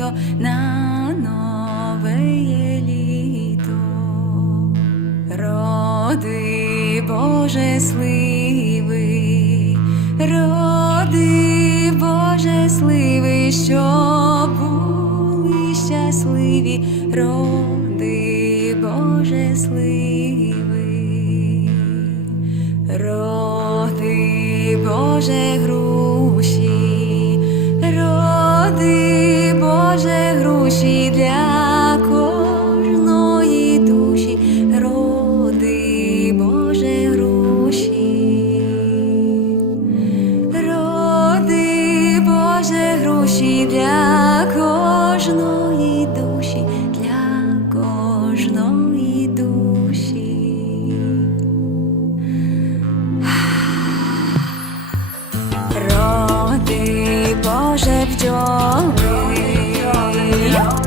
літо, на нове літо. Роди Боже сливи, роди Боже сливи, щоб були щасливі, роди Боже сливи, роди Боже груші, Груші для кожної душі, роди Боже груші, роди Боже груші для кожної душі, для кожної душі. Роди Боже бджоли, роди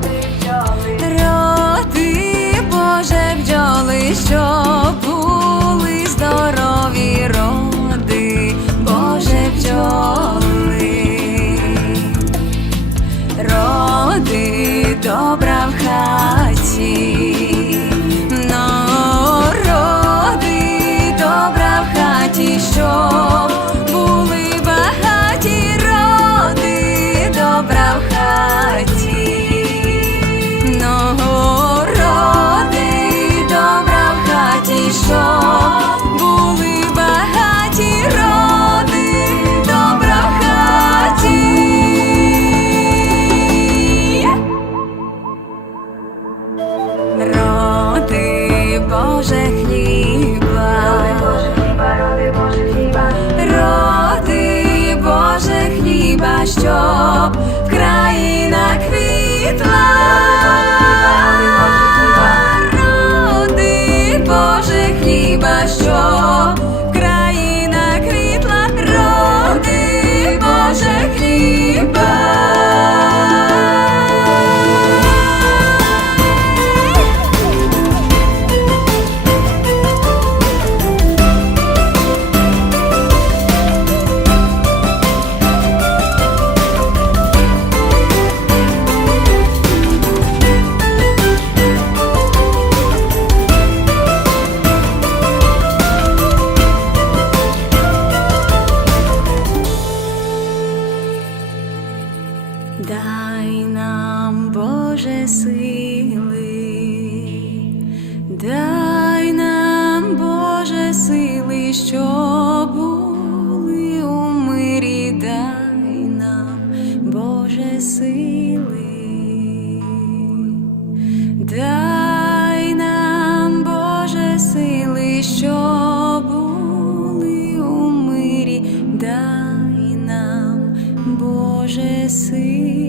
Роди Боже хліба, роди Боже хліба, щоб країна квітла. Роди Боже хліба, щоб enlouquecer.